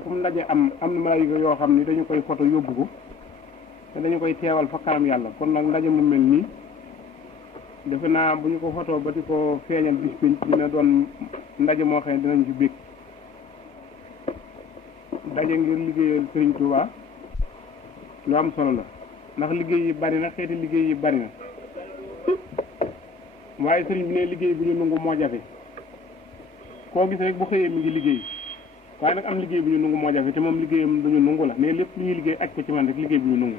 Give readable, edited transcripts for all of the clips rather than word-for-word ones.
fu mu ndaje am na malaayika yoo xam ni dañu koy foto yóbbu ko te dañu koy teewal fa kanam yàlla kon nag ndaje mu mel nii defe naa bu ñu ko foto ba di ko feeñal bis bi dina doon ndaje moo xam ne dinañ ci bég daje ngir liggéeyal Sëriñ Tuubaa lu am solo la ndax liggéey yi bari na xeeti liggéey yi bari na waaye sëriñ bi ne liggéey bu ñu nungu moo jafe koo gis rek bu xëyee mi ngi liggéey waaye nag am liggéey bu ñu nungu moo jafe te moom liggéeyam bu ñu nungu la mais lépp lu ñuy liggéey aj ko ci man rek liggéey bu ñu nungu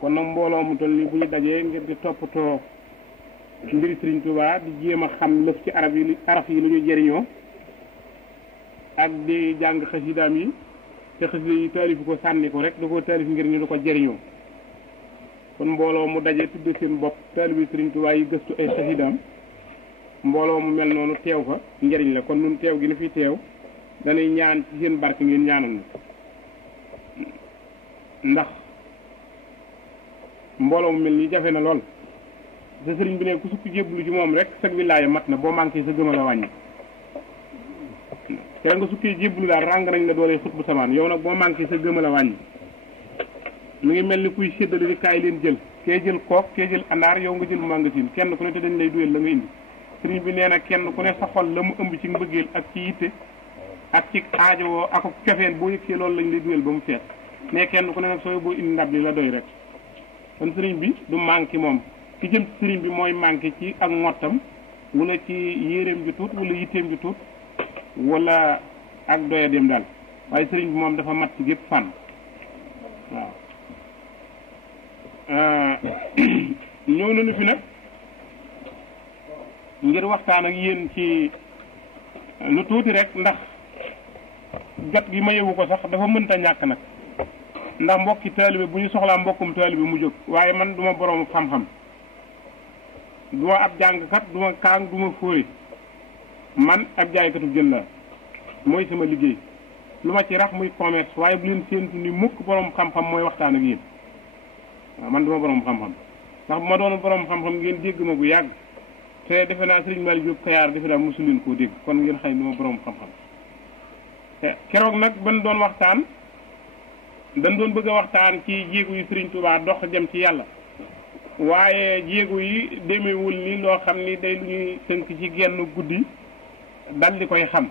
kon nag mbooloo mu toll nii bu ñu dajee ngir di toppatoo mbiri Sëriñ Tuubaa di jéem a xam lëf ci araf yi lu ñu jëriñoo ak di jàng xasidaam yi te xasida yi taalifu ko sànni ko rek da ko taalif ngir ñu du ko jëriñoo kon mbooloo mu daje tudd seen bopp taalibi Sëriñ Tuubaa yi gëstu ay xasidaam mbooloo mu mel noonu teew fa njëriñ la kon nun teew gi na fi teew dañuy ñaan ci seen barke ngeen ñaanal na ndax mbooloo mu mel nii jafe na lool sa sëriñ bi ne ku sukk jébbalu ci moom rek sag wilaaya mat na boo manqué sa gëma la wàññi te nga sukkee jébbalu daal ràng nañ la doole xut bu samaan yow nag boo manqué sa gëma la wàññi mu ngi mel ni kuy séddale di kaay leen jël kee jël kook kee jël andaar yow nga jël magasin kenn ku ne te dañ lay duyal la nga indi sëriñ bi nee na kenn ku ne sa xol la mu ëmb ci mbëggeel ak ci yitte ak ci aajowoo ak cofeel boo yëgsee loolu lañ lay duyal ba mu fees mais kenn ku ne nag sooy boo indi ndab li la doy rek kon sëriñ bi du manqué moom ki jëm ci sëriñ bi mooy manqué ci ak ngottam wala ci yéreem ju tuut wala yitteem ju tuut wala ak doya dem daal waaye sëriñ bi moom dafa mat ci gépp fànn waaw ñëw nañu fi nag ngir waxtaan ak yéen ci lu tuuti rek ndax jot gi ma yewu ko sax dafa mënta ñàkk nag ndax mbokki taalibe bu ñu soxlaa mbokkum taalibe mu jóg waaye man duma borom xam-xam duma ab jàngkat duma kaang duma fóori man ab jaaykatu jën la mooy sama liggéey lu ma ci rax muy commerce waaye bu leen séentu ni mukk borom xam-xam mooy waxtaan ak yéen waaw man duma borom xam-xam ndax bu ma doon borom xam-xam ngeen dégg ma bu yàgg te defe naa Sëriñ Malick Diop Kayaar defe naa mosu leen koo dégg kon ngeen xëy duma borom xam-xam te keroog nag ban doon waxtaan dañ doon bëgg a waxtaan ci jéego yu Sëriñ Tuubaa dox jëm ci yàlla waaye jéego yi demewul ni loo xam ni day lu ñuy tënk ci genn guddi dal di koy xam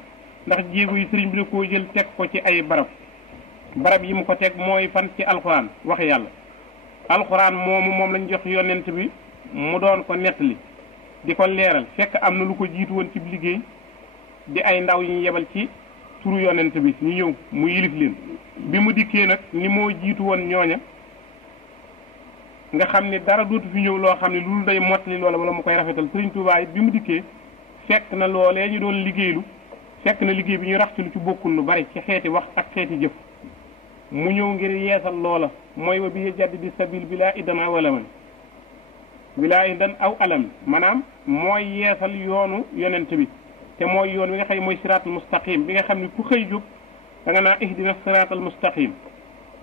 ndax jéego yi sëriñ bi da koo jël teg ko ci ay barab yi mu ko teg mooy fan ci alxuraan wax yàlla alxuraan moom lañ jox yonent bi mu doon ko nettali di ko leeral fekk am na lu ko jiitu woon ci liggéey di ay ndaw yi ñu yebal ci turu yonent bi ñu ñëw mu yilif leen bi mu dikkee nag ni moo jiitu woon ñooña nga xam ne dara dootu fi ñëw loo xam ne lu day mottali loola wala mu koy rafetal Sëriñ Tuubaa bi mu dikkee fekk na loolee ñu doon liggéeylu fekk na liggéey bi ñu rax ci lu ci bokkul lu bari ci xeeti wax ak xeeti jëf mu ñëw ngir yeesal loola mooy wa bi jaddidi sabil bi laa idan aw alaman bi laa idan aw alam maanaam mooy yeesal yoonu yonent bi te mooy yoon wi nga xam mooy siraatul mustaqim bi nga xam ne ku xëy jóg da nga naa ihdina siraatal mustaqim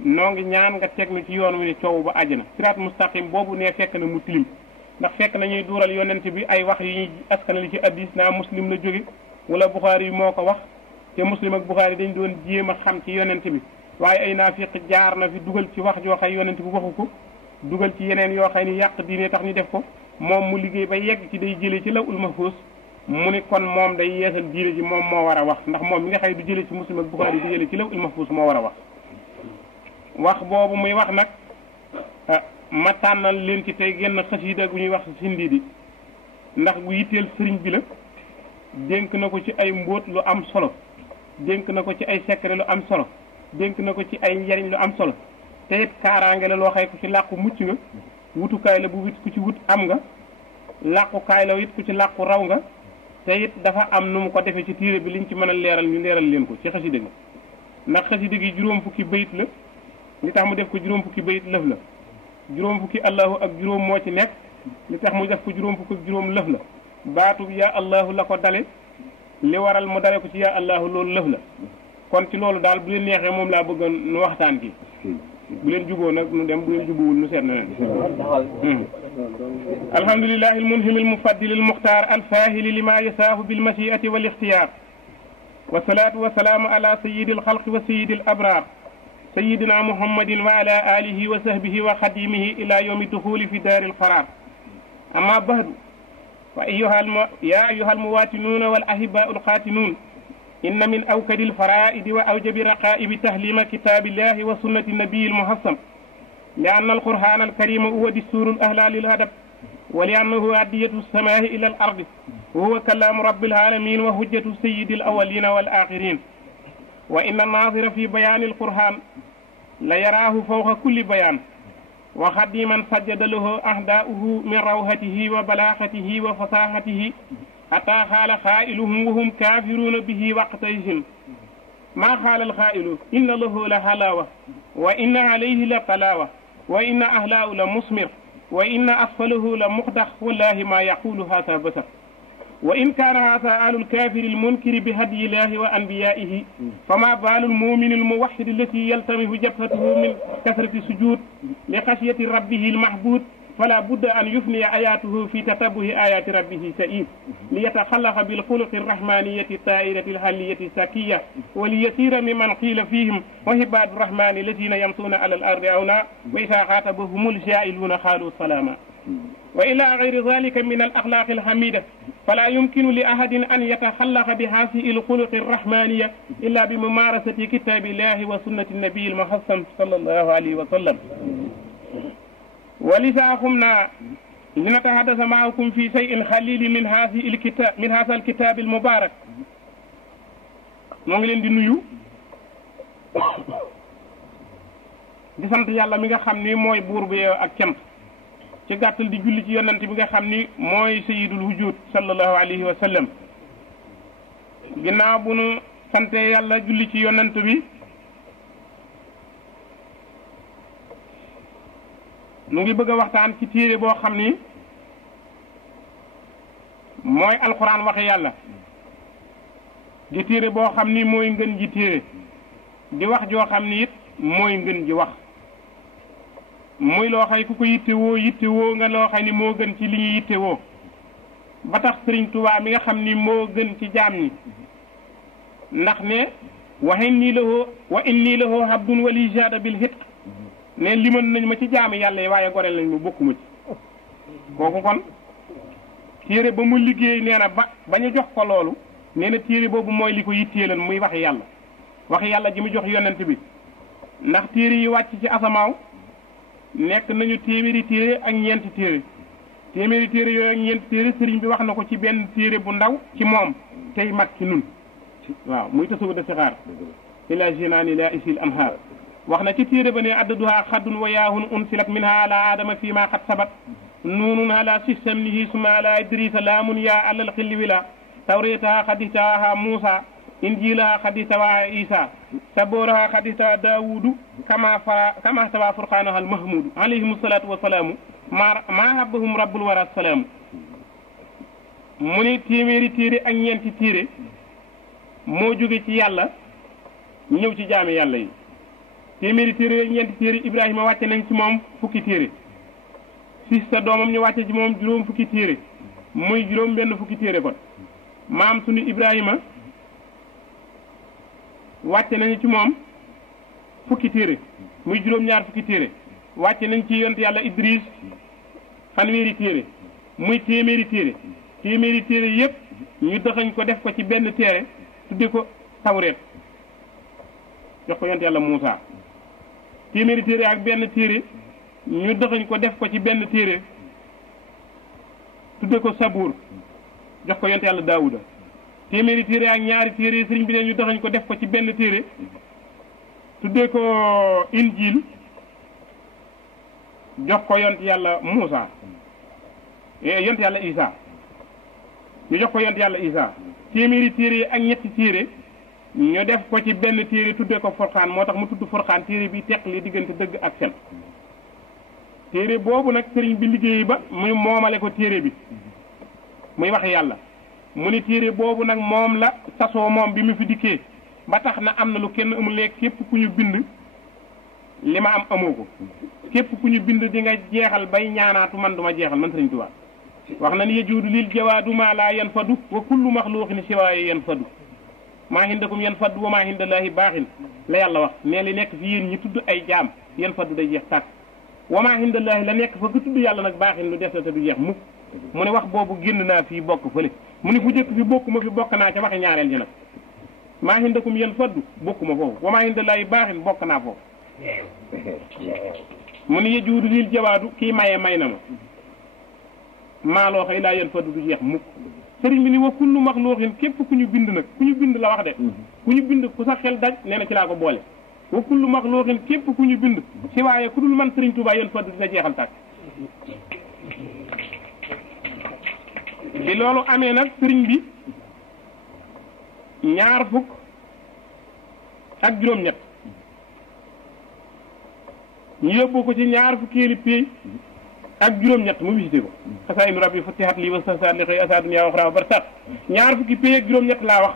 noo ngi ñaan nga teg na ci yoon wi ne coow ba àjjana siraatul mustaqim boobu ne fekk na mu tilim ndax fekk nañuy duural yonent bi ay wax yi ñuy askanali ci addis naa muslim la jóge wala Buxaari yi moo ko wax te muslim ak Buxaari dañ doon jéem a xam ci yonent bi waaye ay naafiq jaar na fi dugal ci wax joo xay yonent bi waxu ko dugal ci yeneen yoo xay ni yàq diine tax ñu def ko moom mu liggéey ba yegg ci day jëlee ci lawul mahfuus mu ni kon moom day yeesal diine ji moom moo war a wax ndax moom mi nga xay du jëlee ci muslim ak Buxaari di jëlee ci lawul mahfuus moo war a wax boobu muy wax nag ma tànnal leen ci tey genn xasiida gu ñuy wax sindi di ndax bu yitteel sëriñ bi la dénk na ko ci ay mbóot lu am solo dénk na ko ci ay secret lu am solo dénk na ko ci ay njariñ lu am solo te it kaaraange la loo xay ku ci làqu mucc nga wutukaay la bu wit ku ci wut am nga làqukaay la it ku ci làqu raw nga te it dafa am nu mu ko defee ci téere bi liñ ci mën a leeral ñu leeral leen ko ci xasiida gi ndax xasiida gi juróom fukki bayit la li tax mu def ko juróom fukki bayit lëf la juróom fukki allahu ak juróom moo ci nekk li tax mu def ko juróom fukki ak juróom lëf la baatu yaa allahu la ko dale li waral mu dale ko ci yaa allahu loolu lëf la kon ci loolu daal bu leen neexee moom laa bëgg nu waxtaan gi bu leen juboo nag nu dem bu leen jubuwul nu seet na leen alhamdulillahi almunhim almufaddil almuxtaar alfaahili lima yasaahu bilmashiati wal ixtiyaar wasalaatu wasalaamu ala sayidi alxalqi wa sayidi al abrar sayidina muhammadin wa ala alihi wa sahbihi wa xadimihi ila yawmi duxuli fi daari alqarar amma bahdu يا أيها المواطنون والأحباء القاتنون إن من أوكد الفرائد وأوجب رقائب تهليم كتاب الله وسنة النبي المحصن لأن القرآن الكريم هو دستور الأهلال للهدف ولأنه عدية السماء إلى الأرض وهو كلام رب العالمين وهجة سيد الأولين والآخرين وإن الناظر في بيان القرآن ليراه فوق كل بيان وخديما سجد له أهداؤه من روحته وبلاغته وفصاحته حتى قال قائلهم وهم كافرون به وقتئذ ما قال القائل إن له لحلاوة وإن عليه لطلاوة وإن أهلاه لمثمر وإن أسفله لمقدح والله ما يقول هذا بشر وإن كان هذا آل الكافر المنكر بهدي الله وأنبيائه فما بال المؤمن الموحد الذي يلتمس جبهته من كثرة السجود لخشية ربه المحبود فلا بد أن يفني آياته في تتبع آيات ربه سئيد ليتخلق بالخلق الرحمانية الطائرة الحلية السكية وليسير ممن قيل فيهم وعباد الرحمن الذين يمشون على الأرض هونا وإذا خاطبهم الجاهلون قالوا سلاما وإلى غير ذلك من الأخلاق الحميدة فلا يمكن لأحد أن يتخلق بهذه الخلق الرحمانية إلا بممارسة كتاب الله وسنة النبي المحصن صلى الله عليه وسلم ولذا قمنا لنتحدث معكم في شيء خليل من هذا الكتاب المبارك noo ngi leen di nuyu di sant yàlla mi nga xam ni mooy buur bi ak cant ci gàttal di julli ci yonent bi nga xam ni mooy sayyidul wujud sallallahu alayhi wa sallam ginnaaw bu nu sante yàlla julli ci yonent bi nu ngi bëgg a waxtaan ci téere boo xam ni mooy alxuraan waxe yàlla di téere boo xam ni mooy ngën ji téere di wax joo xam ni it mooy ngën ji wax muy loo xay ku ko yittewoo nga loo xay ni moo gën ci li ñuy yittewoo ba tax Sëriñ Tuubaa mi nga xam ni moo gën ci jaam ñi ndax ne wa inni lahu abdun wali jada bil hitq ne liman nañ ma ci jaami yàlla yi waaye goreel nañ ma bokkuma ci kooku kon téere ba mu liggéey nee na ba ñu jox ko loolu nee na téere boobu mooy li ko yitteelan muy waxi yàlla ji mu jox yonent bi ndax téere yi wàcc ci asamaaw nekk nañu téeméeri téere ak ñeenti téere téeméeri téere yooyu ak ñeenti téere sëriñ bi wax na ko ci benn téere bu ndaw ci moom tey mag ci nun waaw muy tasawudu sixaar ila jinaani la isil anhaar wax na ci téere ba ne addaduha xaddun wa yaahun unsilat minha ala adama fii ma xat sabat nuunun ala sistamnihi suma ala idrisa laamun ya alal xilli wila tawretaha xaditaha muusa injilaha xaditawa isa sabooraha xadita daawudu kama tawa furqaanaha al mahmudu alayhim salaatu wasalaamu ma habbahum rabbul wara salaamu mu ni téeméeri téere ak ñeenti téere moo jóge ci yàlla ñëw ci jaami yàlla yi téeméeri téere ak ñeenti téere Ibrahima wàcce nañ ci moom fukki téere si sa doomam ñu wàcce ci moom juróom fukki téere muy juróom benn fukki téere kon maam sunu Ibrahima wàcce nañu ci moom fukki téere muy juróom-ñaar fukki téere wàcce nañ ci yont yàlla Idris fanweeri téere muy téeméeri téere yépp ñu dëxañ ko def ko ci benn téere tudde ko tawreet jox ko yont yàlla Muusa téeméeri téere ak benn téere ñu dëxañ ko def ko ci benn téere tudde ko sabuur jox ko yont yàlla Daawuda téeméeri téere ak ñaari téere sëriñ bi ne ñu dëxañ ko def ko ci benn téere tudde ko injil jox ko yont yàlla Muusa yont yàlla Isa ñu jox ko yont yàlla Isa téeméeri téere ak ñetti téere ñu def ko ci benn téere tudde ko Furqaan moo tax mu tudd Furqaan téere bi teqli diggante dëgg ak fen téere boobu nag sëriñ bi liggéey ba muy moomale ko téere bi muy wax yàlla mu ni téere boobu nag moom la sasoo moom bi mu fi dikkee ba tax na am na lu kenn amul léegi képp ku ñu bind li ma am amoo ko képp ku ñu bind di nga jeexal bay ñaanaatu man duma jeexal man Sëriñ Tuubaa wax na ni yejuudu lil jawaadu maa laa yanfadu wa kullu maxluuqin siwaaye yanfadu maa hindakum yan faddu wa maa hindallaahi baaxin la yàlla wax ne li nekk fi yéen ñi tudd ay jaam yan faddu day jeex tàkk wa maa hindallaahi la nekk fa ku tudd yàlla nag baaxin lu des la te du jeex mukk mu ne wax boobu génn naa fii bokk fële mu ne fu jëkk fi bokkuma fi bokk naa ca waxi ñaareel ji nag maa hindakum yan faddu bokkuma foofu wa maa hindallaahi baaxin bokk naa foofu mu ne yejuudu lil jawaadu kii maye may na ma maaloo xëy laa yan faddu du jeex mukk sëriñ bi ni wa kullu maxluuqin képp ku ñu bind nag ku ñu bind la wax de ku ñu bind ku sa xel daj nee na ci laa ko boole wa kullu maxluuqin képp ku ñu bind si waaye ku dul man sëriñ Tuubaa yan faddu dina jeexal tàkk bi loolu amee nag sëriñ bi ñaar fukk ak juróom-ñett ñu yóbbu ko ci ñaar fukkeeli pay ak juróom-ñett mu visité ko xasaa inu rabbi fatihat lii wa sasa li koy asa dunya waxra barsat ñaar fukki pay ak juróom-ñett laa wax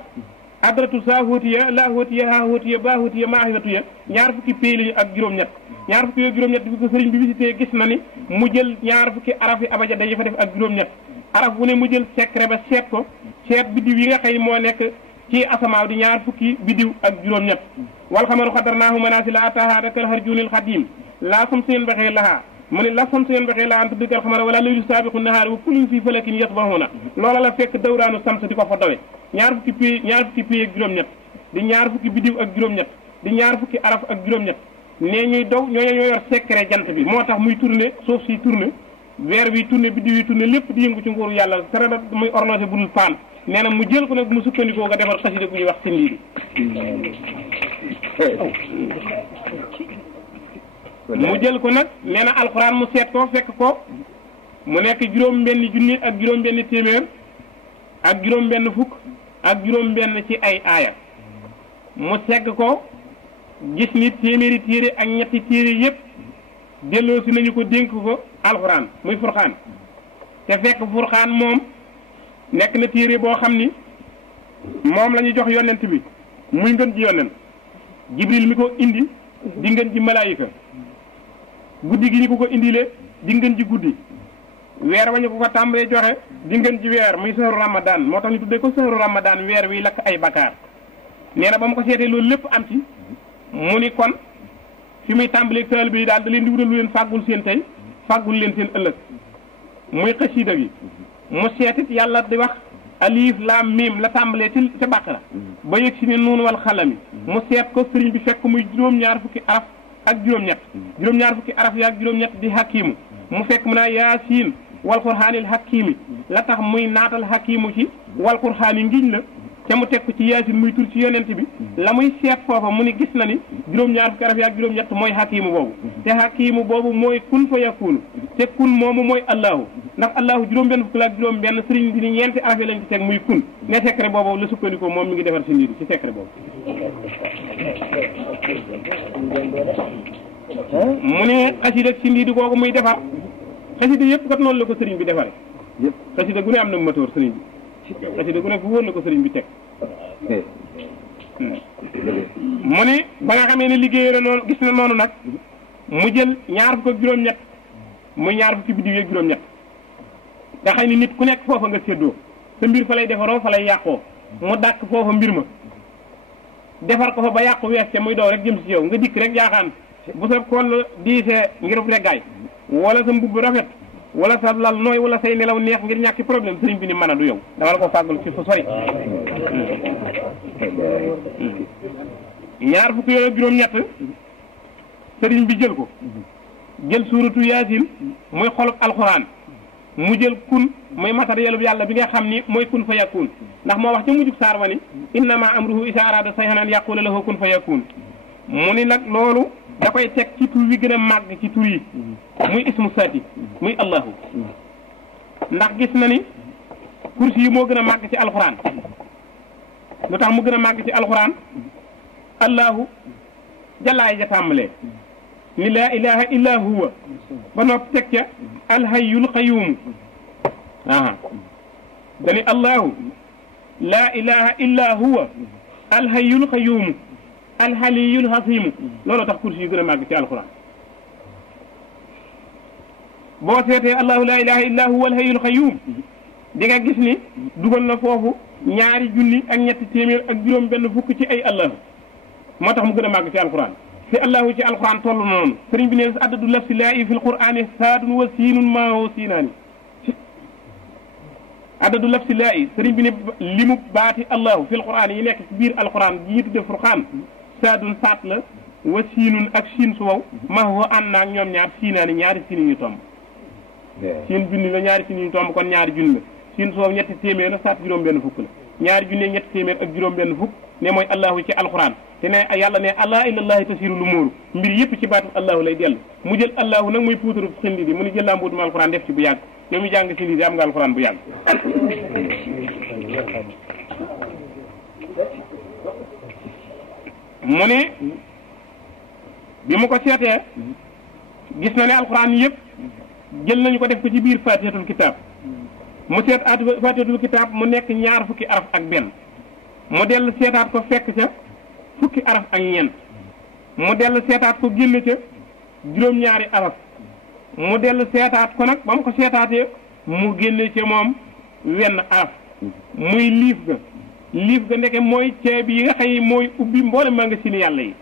adratu saa hóotiya laa hóotiya haa hóotiya baa hóotiya maa xisatuya ñaar fukki pay lañu ak juróom-ñett ñaar fukki ak juróom-ñett bi ko sëriñ bi visité gis na ni mu jël ñaar fukki araf yi abajada yi fa def ak juróom-ñett araf wu ne mu jël secret ba seet ko seet biddiw yi nga xëy moo nekk ci asamaaw di ñaar fukki biddiw ak juróom-ñett wal xamaru xadarnaahu manaasila ataahaa dakal harjuunil xadiim laa samsu yanbaxii lahaa mu ne la samsu yanbaxii lahaa an tudrikal qamara wala laylu saabiqu nahaari wa kullun fii falakin yasbahuuna loola la fekk dawraanu sams di ko fa dawe ñaar fukki pay ak juróom-ñett di ñaar fukki biddiw ak juróom-ñett di ñaar fukki araf ak juróom-ñett nee ñuy daw ñoo yor secret jant bi moo tax muy tourné suuf si tourné weer bi tourné biddiw yi tourné lépp di yëngu ci nguuru yàlla tere da muy ornosé budul paan nee na mu jël ko nag mu sukkandikoo nga defar xasida gu ñuy wax sin lii mu jël ko nag nee na alxuraan mu seet ko fekk ko mu nekk juróom-benni junni ak juróom-benni téeméer ak juróom-benn fukk ak juróom-benn ci ay aaya mu segg ko gis ni téeméeri téere ak ñetti téere yépp delloo si nañu ko dénk ko alxuraan muy furxaan te fekk furxaan moom nekk na téere boo xam ni moom la ñu jox yonent bi muy ngën ji yonent jibril mi ko indi di ngën ji malaayika guddi gi ñu ko indile di ngën ji guddi weer wañu ko tàmbalee joxe di ngën ji weer muy sahru ramadan moo tax ñu tuddee ko sahru ramadan weer wi lakk ay bakkaar nee na ba mu ko seetee loolu lépp am ci mu ni kon fi muy tàmbalee taalibe yi daal da leen di wutal lu leen fàggul seen tey fàggul leen seen ëllëg muy xasiida gi mu seetit yàlla di wax alif laam miim la tàmbalee ci ca bàqara ba yëg si ne nuun wal xalami mu seet ko sëriñ bi fekk muy juróom-ñaar fukki araf ak juróom-ñett juróom-ñaar fukki araf yi ak juróom-ñett di hakimu mu fekk mu naa yaasiin wal qur'aanil hakimi la tax muy naatal hakimu ci wal qur'aani ngiñ la te mu teg ko ci yaasin muy tur ci yonent bi la muy seet foofa mu ni gis na ni juróom-ñaar fukki araf yi ak juróom-ñett mooy hakimu boobu te hakimu boobu mooy kun fa yakunu te kun moomu mooy allahu ndax allahu juróom-benn fukki la ak juróom-benn sëriñ bi ni ñeenti araf yi lañ ci teg muy kun ne secret boobu la sukkandikoo moom mi ngi defar si ndiidu ci secret boobu mu ne xasida si ndiidu kooku muy defar xasida yëpp kat noonu la ko sëriñ bi defare xasida gu ne am na moteur sëriñ bi xasida gu ne fu wóor la ko sëriñ bi teg mu ne ba nga xamee ne liggéey la noonu gis na noonu nag mu jël ñaar fukk ak juróom-ñett muy ñaar fukki biddiw ak juróom-ñett nga xam ni nit ku nekk foofa nga séddoo sa mbir fa lay defaroo fa lay yàqoo mu dàkk foofa mbir ma defar ko fa ba yàqu wees ca muy dow rek jëm si yow nga dikk rek jaaxaan bu sa koll diisee ngirub reggaay wala sa mbubb rafet wala sa lal nooy wala say nelaw neex ngir ñàkki problème sëriñ bi ni mën a du yow dama la ko fàggul ci fu sori ñaar fukki yoon ak juróom-ñett sëriñ bi jël ko jël suuratu yaasin muy xolub alxuraan mu jël kun muy matériel bu yàlla bi nga xam ni mooy kun fa yakun ndax moo wax ca mujjug saar wa ni innama amruhu isa arada sayhan an yaqula lahu kun fa yakun mu ni nag loolu da koy teg ci tur wi gën a màgg ci tur yi muy ismu saati muy allahu ndax gis na ni kursi yi moo gën a màgg ci alxuraan lu tax mu gën a màgg ci alxuraan allahu jalaay ja tàmbalee ni laa ilaha illa huwa ba noppi teg ca alhayyul qayyum dani allahu laa ilaha illa huwa alhayyul qayyum alhaliyul hasimu looloo tax kursi yu gën a màgg ci alquran boo seetee allahu laa ilaha illa huwa alhayyul qayyum di nga gis ni dugal na foofu ñaari junni ak ñetti téeméer ak juróom benn fukk ci ay allahu moo tax mu gën a màgg ci alquran te allahu ci alquran toll noonu sëriñ bi ne addadu lafsi laahi fi alqurani saadun wa siinun maahu siinaani addadu lafsi laahi sëriñ bi ne limu baati allahu fi alquran yi nekk ci biir alquran ji ñu tudde furqaan saadun saat la wa siinun ak siin su wow maahu ànd naag ñoom ñaar siinaani ñaari siin ñu tomb siin junni la ñaari siin ñu tomb kon ñaari junni la siin su wow ñetti téeméer la saat juróom benn fukk la ñaari junni ñetti téeméer ak juróom benn fukk ne mooy allahu ci alquran te ne yàlla ne allah ilallahi tasiru lu móoru mbir yëpp ci baatu allahu lay dellu mu jël allahu nag muy puutaru xindi di mu ni jël laa mbuutum alquran def ci bu yàgg yow mi jàng xindi di am nga alquran bu yàgg mu ne bi mu ko seetee gis na ne alquran yëpp jël nañu ko def ko ci biir fatihatul kitab mu seet fatihatul kitab mu nekk ñaar fukki araf ak benn mu dellu seetaat ko fekk ca fukki araf ak ñeent mu dellu seetaat ko génn ca juróom-ñaari araf mu dellu seetaat ko nag ba mu ko seetaatee mu génne ca moom wenn araf muy liif ga ndeke mooy ceebi yi nga xëy mooy ubbi mboole maa nga sini yàlla yi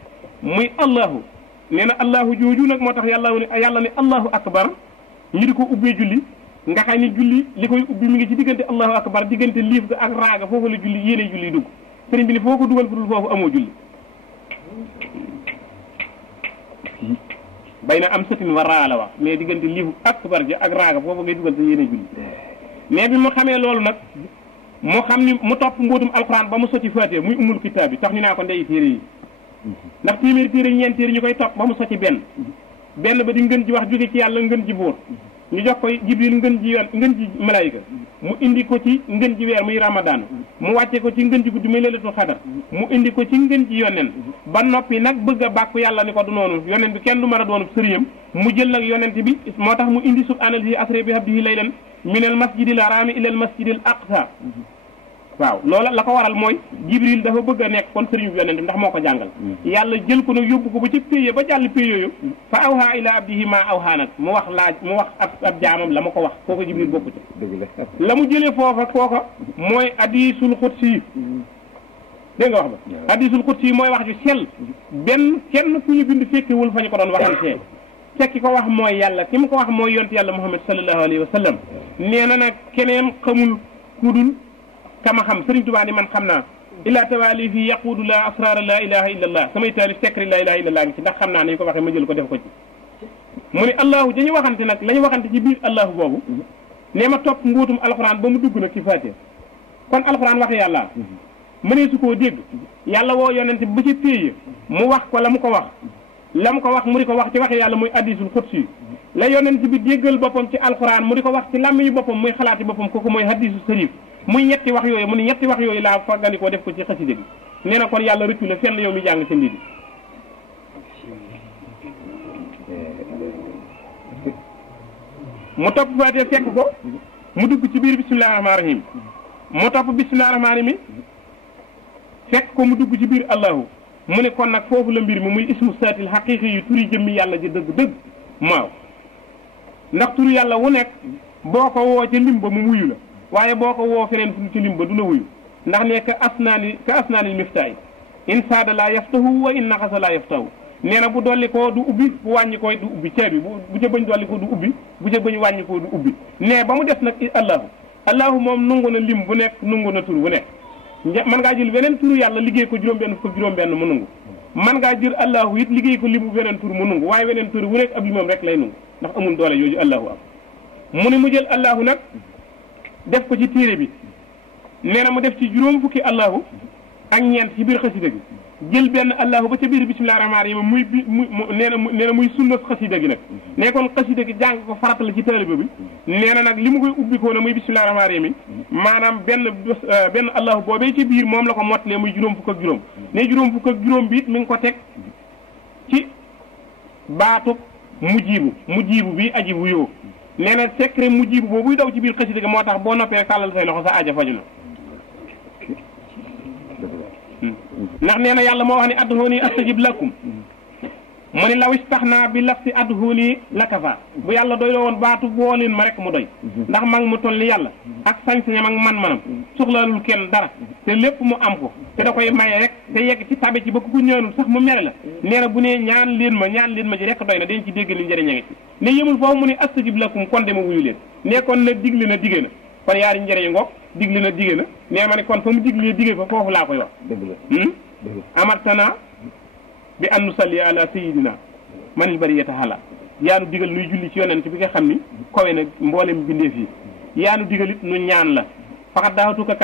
muy allahu nee na allahu jooju nag moo tax yàlla ne allahu akbar ñu di ko ubbee julli nga xam ni julli li koy ubbi mi ngi ci diggante allahu akbar diggante liif ga ak raaga foofu la julli yéene julli dugg sëriñ bi ni foo ko dugal fu dul foofu amoo julli bay na am sëtin wa raa la wax mais diggante liifu akbar ja ak raaga foofu ngay dugal te yéene julli mais bi mu xamee loolu nag mu xam ni mu topp mbootum alxuraan ba mu sotti faatee muy umul kitaab bi tax ñu naa ko ndey téere yi ndax téeméeri téere ñeent téere ñu koy topp ba mu sotti benn ba di ngën ji wax jóge ci yàlla ngën ji buur ñu jox ko jibril ngën ji malaayika mu indi ko ci ngën ji weer muy ramadan mu wàcce ko ci ngën ji guddi muy lelatul xadar mu indi ko ci ngën ji yonen ba noppi nag bëgg a bàkku yàlla ni ko du noonu yonen bi kenn du mën a doonu sëriyam mu jël nag yonent bi moo tax mu indi subhaanallahi asra bi abdihi laylan minal masjidil harami ilal masjidil aqsa waaw loola la ko waral mooy jibril dafa bëgg a nekk kon sëriñ bi yonent bi ndax moo ko jàngal yàlla jël ko nag yóbbu ko ba ci péye ba jàll péye yooyu fa awha ila abdihi ma awha nag mu wax ab jaamam la ma ko wax kooku jibril bokku ci la mu jëlee kooka mooy hadiisul qudsi dégg nga wax ba hadiisul qudsi mooy wax ju sell benn kenn ku ñu bind fekkewul fa ñu ko doon waxantee fekki ko wax mooy yàlla ki mu ko wax mooy yonent yàlla muhammad sallallahu alayhi wa sallam nee na nag keneen xamul kudul kama xam Sëriñ Tuubaa ni man xam naa illa tawali fi yaquudu la asrara la ilaha illa allah samay taalif secret la ilaha illa allah ngi ci ndax xam naa nañu ko waxee ma jël ko def ko ci mu ne allahu dañu waxante nag la ñu waxante ci biir allahu boobu nee ma topp mbóotum alxuraan ba mu dugg nag ci faatiha kon alxuraan waxe yàlla mënee su koo dégg yàlla woo yonente ba ci téye mu wax ko la mu ko wax mu di ko wax ci waxe yàlla muy hadiisul qudsi la yonente bi déggal boppam ci alxuraan mu di ko wax ci làmmiñu boppam muy xalaati boppam kooku mooy hadiisu sharif muy ñetti wax yooyu mu ni ñetti wax yooyu laa fàggandikoo def ko ci xasida gi nee na kon yàlla rëccu la fenn yow mi jàng sa mbir mu topp faatee fekk ko mu dugg ci biir bismillahi rahmaani rahim mu topp bismillahi rahmaani rahim fekk ko mu dugg ci biir allahu mu ne kon nag foofu la mbir mi muy ismu saatil xaqiiqi yu turi jëmmi yàlla ji dëgg-dëgg maaw ndax turu yàlla wu nekk boo ko woo ca lim ba mu wuyu la waaye boo ko woo feneen fu ci lim ba du la wuyu ndax ne ka asnaani miftaay in saada laa yaftahu wa in naxasa laa yaftahu nee na bu dolli koo du ubbi bu wàññi koo du ubbi ceebi bu ca bëñ dolli koo du ubbi bu ca bëñ wàññi koo du ubbi ne ba mu def nag allahu moom nungu na lim bu nekk nungu na tur bu nekk man ngaa jël beneen turu yàlla liggéey ko juróom-benn fukk juróom-benn mu nungu man ngaa jël allahu it liggéey ko limu beneen tur mu nungu waaye beneen tur bu nekk ab limam rek lay nungu ndax amul doole yooyu allahu am mu ne mu jël allahu nag def ko ci téere bi nee na mu def ci juróom fukki allahu ak ñeent ci biir xasida gi jël benn allahu ba ca biir bismillahi rahmaani rahim muy nee na muy sunna xasida gi nag ne kon xasida gi jàng ko farata la ci taaliba bi nee na nag li mu koy ubbikoo na muy bismillahi rahmaani rahim maanaam benn allahu boobee ci biir moom la ko mottalee muy juróom fukk ak juróom ne juróom fukk ak juróom bi it mi ngi ko teg ci baatub mujibu bi aji bu yoo nee na secret mujibu boobuy daw ci biir xasida gi moo tax boo noppee tàllal say loxo sa aaja faju na ndax nee na yàlla moo wax ne ad'uuni astajib lakum mu ni law istaxnaa bi laf si adhuli lakafa bu yàlla doy la woon baatu woo leen ma rek mu doy ndax mag mu toll ni yàlla ak sañ-sañam ak man-manam soxlaalul kenn dara te lépp mu am ko te da koy maye rek te yegg ci tabe ci ba ku ko ñaanul sax mu mere la nee na bu ne ñaan leen ma ji rek doy na dañ ci dégg ni njëriñ a ngi ci ne yëmul foofu mu ne astajib lakum kon de ma wuyu leen ne kon na digle na digge na kon yaari njëriñ ngoog digle na digge na nee ma ne kon fa mu diglee digge fa foofu laa koy wax amartana bi an nusalli ala sayidina manil bariyata hala yaanu digal nuy julli ci yonent bi nga xam ni kowe na mboolem bindeef yi yaanu digal it nu ñaan la faxat daxatuka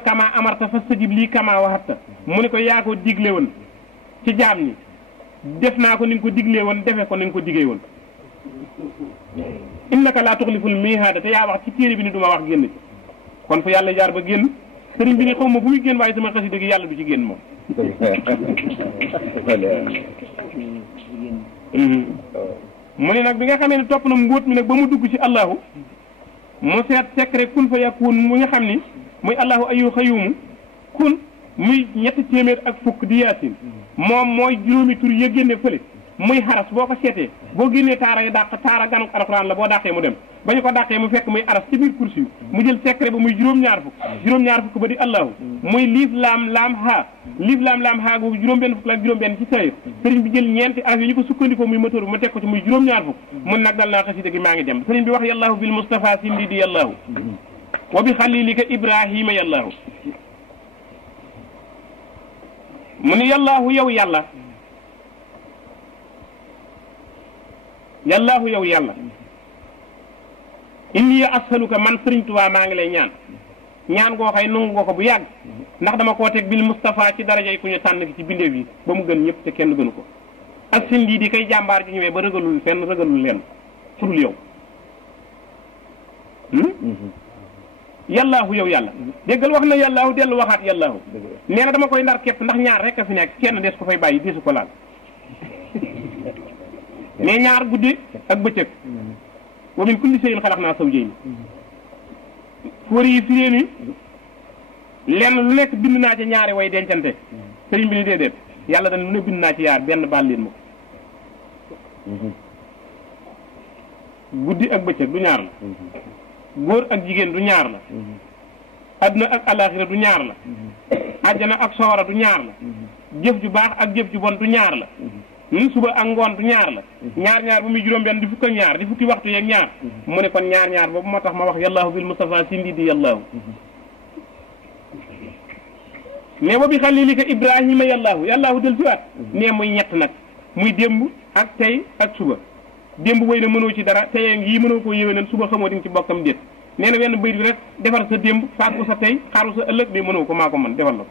kama amarta fastajib lii kama waxatta mu ne ko yaa ko digle woon ci jaam ñi def naa ko ni nga ko diglee woon defe ko ni nga ko digee woon innaka laa tuxliful miihaada te yaa wax ci téere bi ni duma wax génn ci kon fu yàlla jaar ba génn sëriñ bi ni xaw ma bu muy génn waaye sama xasida gi yàlla du ci génn moom mu ne nag bi nga xamee ne topp na mbóot mi nag ba mu dugg ci allahu mu seet secret kun fa yakun mu nga xam ni muy allahu ayu xayumu kun muy ñetti téeméer ak fukk di yaasin moom mooy juróomi tur ya génne fële muy xaras boo ko seetee boo génnee taara yi dàq taara ganuk alxuraan la boo dàqee mu dem ba ñu ko dàqee mu fekk muy aras ci biir kursi mu jël secret ba muy juróom-ñaar fukk ba di allahu muy liif laam laam haa googu juróom-benn fukk la ak juróom-benn ci sayir sëriñ bi jël ñeenti araf yi ñu ko sukkandikoo muy moteur bi ma teg ko ci muy juróom-ñaar fukk mun nag dal naa xasida gi maa ngi dem sëriñ bi wax yàllaahu bil mustafa sindi di yàllaahu wa bi xalilika ibrahima yàllaahu mu ni yàllaahu yow yàlla yàllaahu yow yàlla inni asaluka man Sëriñ Tuubaa maa ngi lay ñaan goo xëy nangu nga ko bu yàgg ndax dama koo teg bil Mustafa ci daraja yi ku ñu tànn ki ci bindeef yi ba mu gën ñëpp te kenn gënu ko ak seen lii di kay jàmbaar ji ñëwee ba ragalul fenn ragalul leen furul yow yàllaahu yow yàlla déggal wax na yàllaahu dellu waxaat yàllaahu nee na dama koy ndar képp ndax ñaar rek a fi nekk kenn des ko fay bàyyi diisu ko laal mais ñaar guddi ak bëccëg wa min kulli shay'in xalaqnaa zawjayni fóor yi fi leen lenn lu nekk bind naa ci ñaari way dencante sëriñ bi ni déedéet yàlla dañ lu ne bind naa ci yaar benn baal leen ma ko guddi ak bëccëg du ñaar la góor ak jigéen du ñaar la adduna ak alaxira du ñaar la àjjana ak sawara du ñaar la jëf ju baax ak jëf ju bon du ñaar la suba ak ngoon du ñaar la ñaar bu muy juróom-benn di fukk ak ñaar di fukki waxtu yeeg ñaar mu ne kon ñaar boobu moo tax ma wax yàllaahu bil mustafa sindi di yàllaahu mais wa bi xalilika ibrahima yàllaahu del siwaat ne muy ñett nag muy démb ak tey ak suba démb wéy na mënoo ci dara tey yii mënoo koo yéwénal suba xamoo di nga ci bokkam déet nee na wenn bayit bi rek defar sa démb fàggu sa tey xaaru sa ëllëg mais mënoo ko maa ko man defal la ko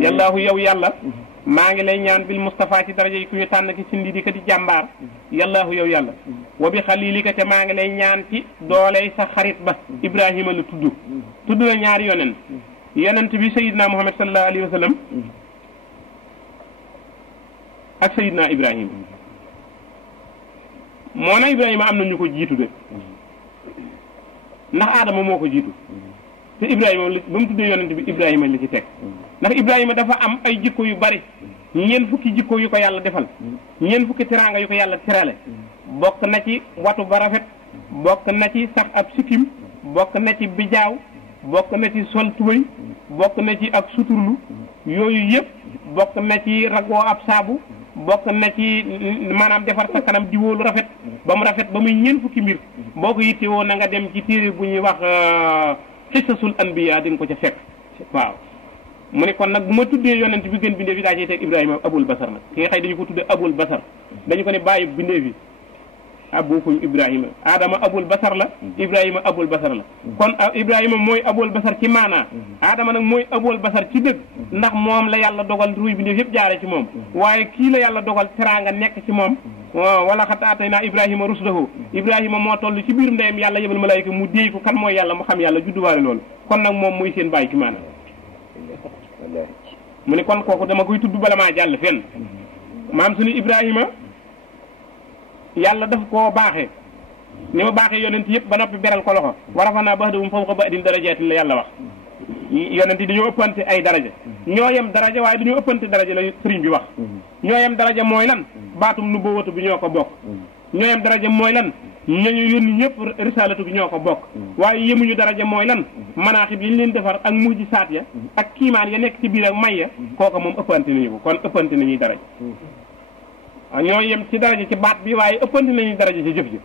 yàllaahu yow yàlla maa ngi lay ñaan bil Mustafa ci daraja yi ku ñu tànn ki sindi di ka di jàmbaar yàllaahu yow yàlla wa bi xalilika te maa ngi lay ñaan ci dooley sa xarit ba Ibrahima la tudd na ñaari yonent bi Seydina Muhammad sallallahu alayhi wa sallam ak Seydina Ibrahima moo na Ibrahima am na ñu ko jiitu de ndax Adama moo ko jiitu te Ibrahima ba mu tuddee yonent bi Ibrahima la ci teg ndax Ibrahima dafa am ay jikko yu bari ñeent fukki jikko yu ko yàlla defal ñeent fukki teraanga yu ko yàlla terale bokk na ci watu ba rafet bokk na ci sax ab sikkim bokk na ci bijaaw bokk na ci sol tubéy bokk na ci ak suturlu yooyu yëpp bokk na ci ragoo ab saabu bokk na ci maanaam defar sa kanam di wóolu rafet ba mu rafet ba muy ñeent fukki mbir boo ko yittewoo na nga dem ci téere bu ñuy wax xisasul anbiya di nga ko ca fekk waaw mu ne kon nag bu ma tuddee yonent bi gën bindee fi daa ciy teg Ibrahima abul basar nag ki nga xëy dañu ko tuddee abul basar dañu ko ne bàyyi bindee fi abukum Ibrahima Adama abul basar la Ibrahima abul basar la kon Ibrahima mooy abul basar ci maanaa Adama nag mooy abul basar ci dëgg ndax moom la yàlla dogal ruuy bi yëpp jaare ci moom waaye kii la yàlla dogal teraanga nekk ci moom wala xat atayna Ibrahima rusdahu Ibrahima moo toll ci biir ndeyam yàlla yebal malaayika mu déey ko kan mooy yàlla mu xam yàlla judduwaale loolu kon nag moom mooy seen bàyyi ci maanaa mu ne kon kooku dama koy tudd bala maa jàll fenn maam suñu Ibrahima yàlla daf koo baaxee ni ma baaxee yonent yëpp ba noppi beral ko loxo wa rafa'naa ba'dahum fawqa ba'din darajaatin la yàlla wax yonent yi dañoo ëppante ay daraja ñoo yem daraja waaye dañoo ëppante daraja la sëriñ bi wax ñoo yem daraja mooy lan baatum nubuwatu bi ñoo ko bokk ñoo yem daraja mooy lan ñañu yónni ñëpp risalatu bi ñoo ko bokk waaye yemuñu daraja mooy lan manaaxib yi ñu leen defar ak mujjisaat ya ak kiimaan ya nekk ci biir ak may ya kooka moom ëppante nañu ko kon ëppante nañuy daraja waaw ñoo yem ci daraja ci baat bi waaye ëppante nañuy daraja ci jëf ji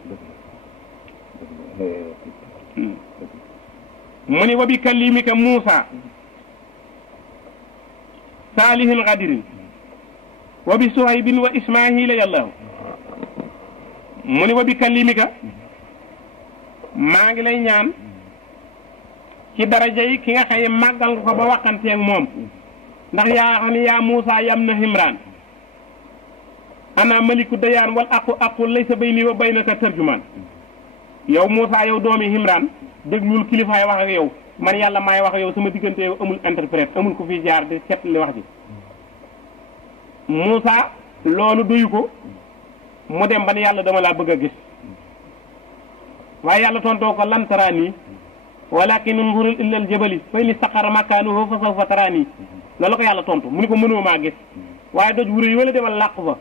mu ni wa bi kalimika Muusa saalihin gadirin wa bi Suhaybin wa Ismaahila yàllaahu mu ni wa bi kalimika maa ngi lay ñaan ci daraja yi ki nga xëye màggal nga ko ba waxanteeg moom ndax yaa xam ne yaa Muusa yam na Imraan ana maliku dayaan wal aqu laysa bayni wa baynaka tarjumaan yow Muusa yow doomi Imraan déglul kilifaay wax ak yow man yàlla maay wax ak yow sama diggante yow amul interprète amul ku fi jaar di set li wax ji Muusa loolu doyu ko mu dem ba ne yàlla dama laa bëgg a gis waaye yàlla tontoo ko lan taraani walakin unzur ila al jabali fa in istaqarra makaanuhu fa sawfa taraani loolu ko yàlla tontu mu ni ko mënoo maa gis waaye doj wuré yi wala demal làqu fa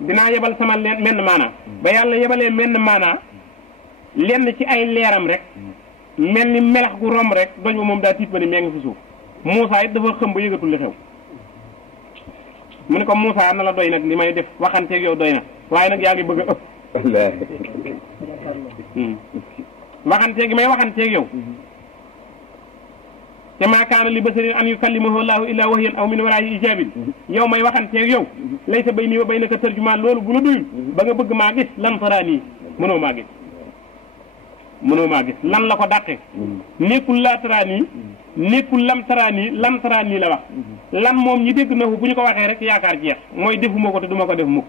dinaa yebal sama menn maanaa ba yàlla yebalee menn maanaa lenn ci ay leeram rek mel ni melax gu romb rek doj ba moom daa tiit ba ni mee ngi fi suuf Muusa it dafa xëm ba yëgatul li xew mu ne ko Muusa na la doy nag li may def waxanteeg yow doy na waaye nag yaa ngi bëgg a ëpp waxanteeg may waxanteeg yow te maa kaana li basarin an yukallimahu Allahu illa wahyan aw min waraa'i ijaabin yow may waxanteeg yow laysa bayni wa baynaka tarjumaan loolu bu la doyul ba nga bëgg maa gis lan taraanii mënoo maa gis lan la ko dàqe nekkul laa taraanii nekkul lam taraanii la wax lan moom ñi dégg na bu ñu ko waxee rek yaakaar jeex mooy defuma ko te duma ko def mukk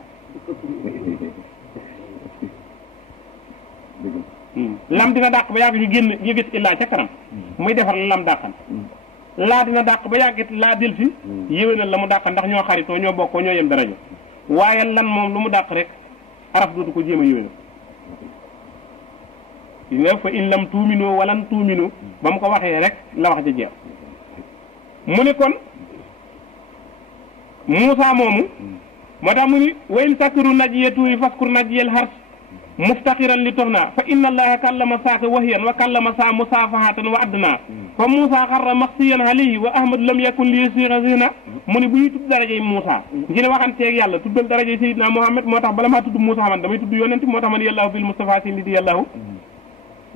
lam dina dàq ba yàgg ñu génn ñu gis illaa ca kanam muy defar la lam dàqan laa dina dàq ba yàggit laa del fi yéwénal la mu dàqan ndax ñoo xaritoo ñoo bokkoo ñoo yem daraja waaye lan moom lu mu dàq rek araf dootu ko jéem a yéwénal nga fa in lam tuuminoo walan tuuminoo ba mu ko waxee rek la wax ja jeex mu ne kon Muusa moomu moo tax mu ni wa in takru najiyya tuuri faskur najiyal hars muftaqiran li toxna fa inna allaha kallama saaka wahyan wa kallama saa musaafahatan wa addna fa Muusa xarra maxsiyan alayhi wa ahmadu lam yakun li yasiira zina mu ni bu ñuy tudd darajey Muusa ngi ne waxanteeg yàlla tuddal darajey Seydina Muhammad moo tax bala maa tudd Muusa man damay tudd yonent moo tax man yàllaahu bil Mustafa si li di yàllaahu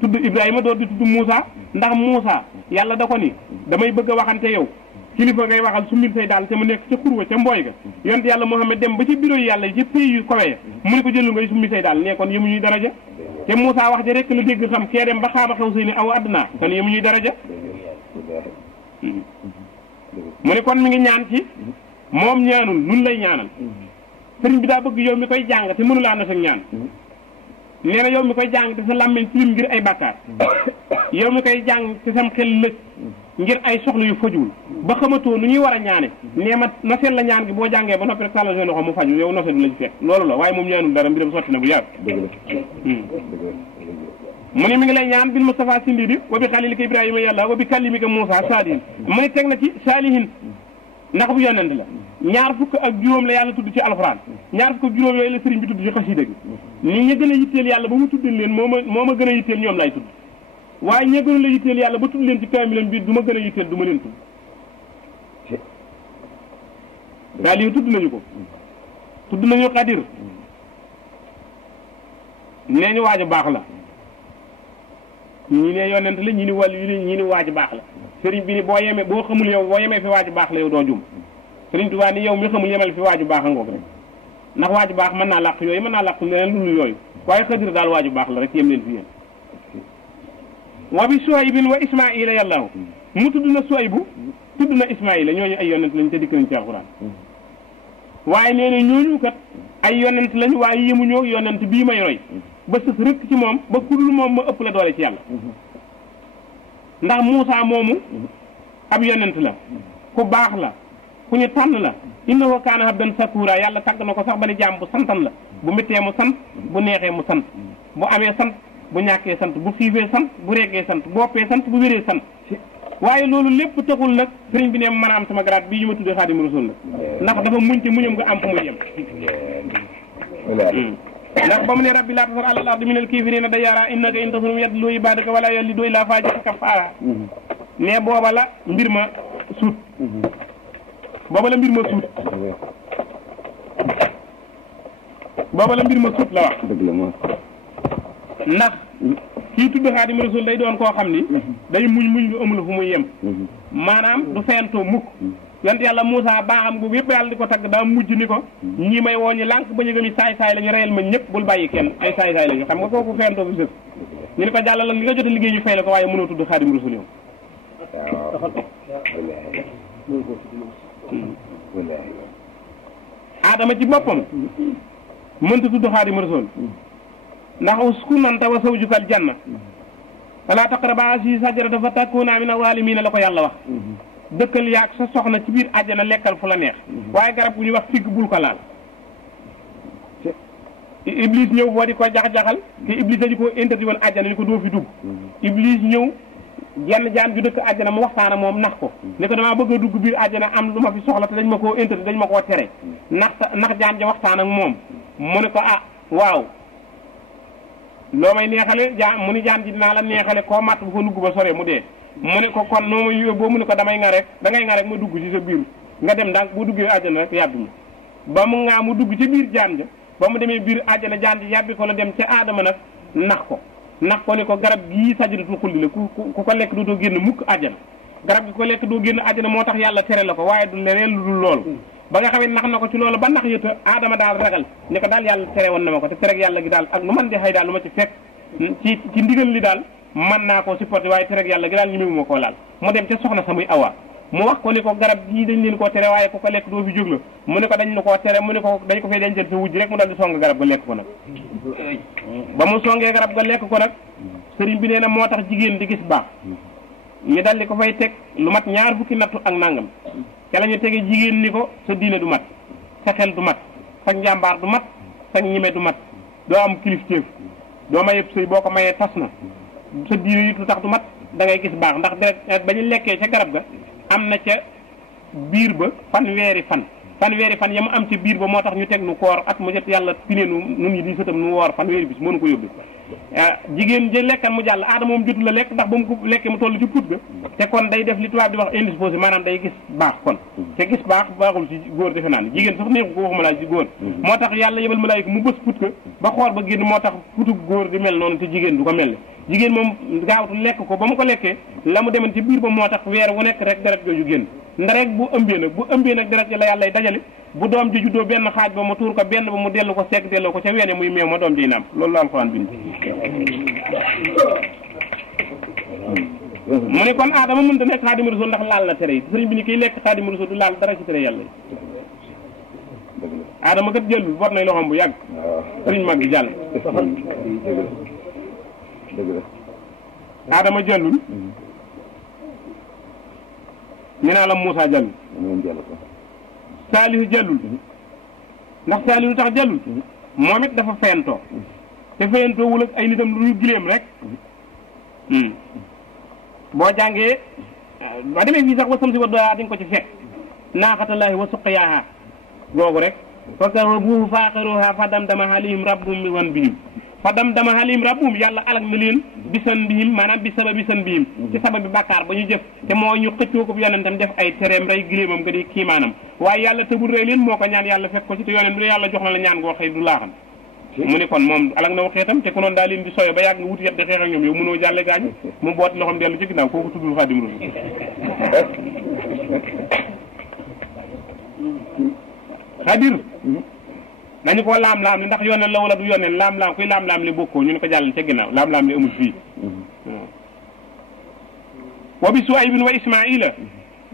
tudd Ibrahima door di tudd Muusa ndax Muusa yàlla da ko ni damay bëgg a waxante yow kilifa ngay waxal su mbir say daal te mu nekk ca xurwa ca mbooy ga yonent yàlla Muhammad dem ba ci bureau yi yàlla yi ci pays yu kawe mu ne ko jëlu ngay summi say daal ne kon yemuñuy daraja te Muusa wax ja rek la dégg xam kee dem ba xaaba xew say ni aw adduna kon yemuñuy daraja mu ne kon mi ngi ñaan ci moom ñaanul nun lay ñaanal sëriñ bi daa bëgg yow mi koy jàng te mënulaa na sa ñaan nee na yow mi koy jàng te sa làmmiñ tilim ngir ay bàkkaar yow mi koy jàng te sam xel lëj ngir ay soxla yu fajuwul ba xamatoo nu ñuy war a ñaane nee ma nosel la ñaan gi boo jàngee ba noppi rek sàlla soo loxo mu faju yow nosel lañ fekk loolu la waaye moom ñaanul dara mbiram sotti na bu yàgg mu ne mi ngi lay ñaan bil Mustafa sindidi wa bi xalilika Ibrahima yàlla wa bi kallimika Muusa saadiin mu ne teg na ci saalihin ndax bu yonent la ñaar fukk ak juróom la yàlla tudd ci alxuraan ñaar fukk ak juróom yooyu la sëriñ bi tudd ci xasida gi nit ñi gën a yitteel yàlla ba mu tuddal leen moo ma gën a yitteel ñoom lay tudd waaye ñi gën a la yitteel yàlla ba tudd leen ci kaamilam bi du ma gën a yitteel du ma leen tudd daal yi tudd nañu ko tudd nañu xadir nee ñu waaj a baax la ñii ne yonent la ñii ni wàllu yu ñii ni waaj a baax la sëriñ bi ni boo yemee boo xamul yow boo yemee fi waaju baax la yow doo jum sëriñ Tuubaa ni yow mi xamul yemal fi waaju baax a ngoog rek ndax waaju baax mën naa làq yooyu mën naa làq leneen lu yooyu waaye xëdira daal waaju baax la rek yem leen fi yéen wa bi Suhaybin wa Ismaila yàllaahu mu tudd na Suhaybu tudd na Ismaila ñooñu ay yonent lañ te dikk nañ ci alxuraan waaye nee na ñooñu kat ay yonent lañ waaye yemuñoo yonent bii may roy ba sës rëkk ci moom ba ku dul moom ma ëpp la doole ci yàlla ndax Muusa moomu ab yonent la ku baax la ku ñu tànn la innahu kaana abdan sakura yàlla tàgg na ko sax ba ni jaam bu santan la bu méttee mu sant bu neexee mu sant bu amee sant bu ñàkkee sant bu xiifee sant bu reggee sant bu woppee sant bu wéree sant waaye loolu lépp taxul nag sëriñ bi ne mën a am sama grade bii ñu ma tuddee Xaadimu Rasuul nag ndax dafa muñ ci muñam nga am fu muy yem ndax ba mu ne rabbi laa tasar alal ardi minal kaafiriina dayyaara innaka in tasrum yadlu ibaadaka wala yalidu illaa faajiran kaffaara ne booba la mbir ma suut booba la mbir ma suut booba la mbir ma suut la wax ndax kii tudd Xaadimu Rasuul day doon koo xam ni day muñ lu amul fu muy yem maanaam du feyantoo mukk yonent yàlla Muusaa baaxam googu yëpp yàlla di ko tagg daa mujj ni ko ñii may woo ñi lànk ba ñu gëm saay-saay la ñu reyal ma ñëpp bul bàyyi kenn ay saay-saay la ñu xam nga kooku feyantoo fi sës ñu ni ko jàllal li nga jot a liggéey ñu fay la ko waaye mënoo tudd Xaadimu Rasuul yow Adama ci boppam mënta tudd Xaadimu Rasuul ndax uskun anta wa zawjukal janna wala taqrabaa haadihi shajarata fa takuuna mina zaalimiina la ko yàlla wax dëkkal yaag sa soxna ci biir àjjana lekkal fu la neex waaye garab gu ñuy wax figg bul ko laal Iblis ñëw boo di ko jax-jaxal te Iblis dañu ko interdit woon àjjana ni ko doo fi dugg Iblis ñëw jenn jaan ju dëkk àjjana mu waxtaana moom nax ko ne ko damaa bëgg a dugg biir àjjana am lu ma fi soxla te dañ ma koo interdit dañ ma koo tere nax jaan ja waxtaan ak moom mu ne ko ah waaw loo may neexale jaan mu ni jaan ji dinaa la neexale koo matt bu ko nugg ba sore mu dee mu ne ko kon noo ma yóbboo mu ne ko damay nga rek dangay nga rek ma dugg ci sa biir nga dem daal boo duggee àjjana rek yàbbi ma ba mu ngaa mu dugg ci biir jaan ja ba mu demee biir àjjana jaan ji yàbbi ko la dem ca aadama nag nax ko ni ko garab gii sajaratul xuldi la ku ko lekk dootoo génn mukk àjjana garab gi ko lekk doo génn àjjana moo tax yàlla tere la ko waaye du leneen lu dul loolu ba nga xamee nax na ko ci loolu ba nax yëta aadama daal ragal ne ko daal yàlla tere woon na ma ko te tere yàlla gi daal ak lu man di xëy daal lu ma ci fekk ci ndigal li daal man naa koo supporté waaye tere yàlla gi daal ñu ma koo laal mu dem ca soxna sa muy Awa mu wax ko ni ko garab gii dañ leen koo tere waaye ku ko lekk doo fi jóg la mu ne ko dañ na koo tere mu ne ko dañ ko fay dencal sa wujj rek mu dal di song garab ga lekk ko nag ba mu songee garab ga lekk ko nag sëriñ bi nee na moo tax jigéen di gis baax ñu dal di ko fay teg lu mat 20 fukki nattu ak nangam ca la ñu tege jigéen ni ko sa diine du mat sa xel du mat sa njàmbaar du mat sa ñime du mat doo am kilifteef doo mayeb sëy boo ko mayee tas na sa diine it lu tax du mat da ngay gis baax ndax deret ba ñu lekkee ca garab ga am na ca biir ba fanweeri fan ya mu am ci biir ba moo tax ñu teg nu koor at mu jot yàlla pinee nu nun ñi di sëtam nu woor fanweeri bis mënu ko yóbbu jigéen ji lekkan mu jàll aadama moom jotu la lekk ndax ba mu ko lekkee mu toll ci put ga te kon day def li tubaab di wax indisposé maanaam day gis baax kon te gis baax baaxul ci góor defe naa ne jigéen sax neexu ko waxuma laa ci góor moo tax yàlla yebal malaayika mu bës put ga ba xoor ba génn moo tax putu góor di mel noonu te jigéen du ko mel ne jigéen moom gaawtu lekk ko ba mu ko lekkee la mu demoon ci biir ba moo tax weer wu nekk rek deret jooju génn nda rek bu ëmbee nag deret la yàlla dajale bu doom ji juddoo benn xaaj ba mu tuur ko benn ba mu dellu ko segg delloo ko ca weene muy meew ma doom ji nàmp loolu la alxuraan bind mu ne kon aadama mënta nekk Xaadimu Rasuul ndax laal na tere yi sëriñ bi ni kiy lekk Xaadimu Rasuul du laal dara ci tere yàlla yi aadama kat jëllul bot nay loxoom bu yàgg sëriñ mag gi jàll aadama jëllul ñu naa la Muusaa jàllul Saalihu jàllul ndax Saalihu tax jàllul moom it dafa feyantoo te feyantoo wul ak ay nitam lu ñu gileem rek boo jàngee ba demee fii sax wa samsi wa duhaahaa di nga ko ci fekk naaqatallaahi wa suqyaahaa googu rek fa kazabuuhu fa aqaruuhaa fa damdama alayhim rabbuhum bi zanbihim fa damdama alayhim rabbuhum yàlla alag na leen bi zanbihim maanaam bi sababi zanbihim ci sababi bàkkaar ba ñu jëf te moo ñu xëccoo ko yonentam def ay tereem rey giléemam nga di kiimaanam waaye yàlla tëbul rey leen moo ko ñaan yàlla fekk ko ci te yonent bi yàlla jox na la ñaan goo xëy du laaxan mu ne kon moom alag na waxeetam te ku noonu daal leen di soyo ba yàgg nga wuti yet di xeex ak ñoom yow mënoo jàlle gaañu mu boot loxoom dellu ci ginnaaw kooku tuddul Xaadimu Rasuul Xaadir dañu ko laam-laam li ndax yoneen la wala du yoneen laam-laam kuy laam-laam li bokkoo ñu ne ko jàll ca ginnaaw laam-laam li amul fii wa bi Suhaybin wa Ismaila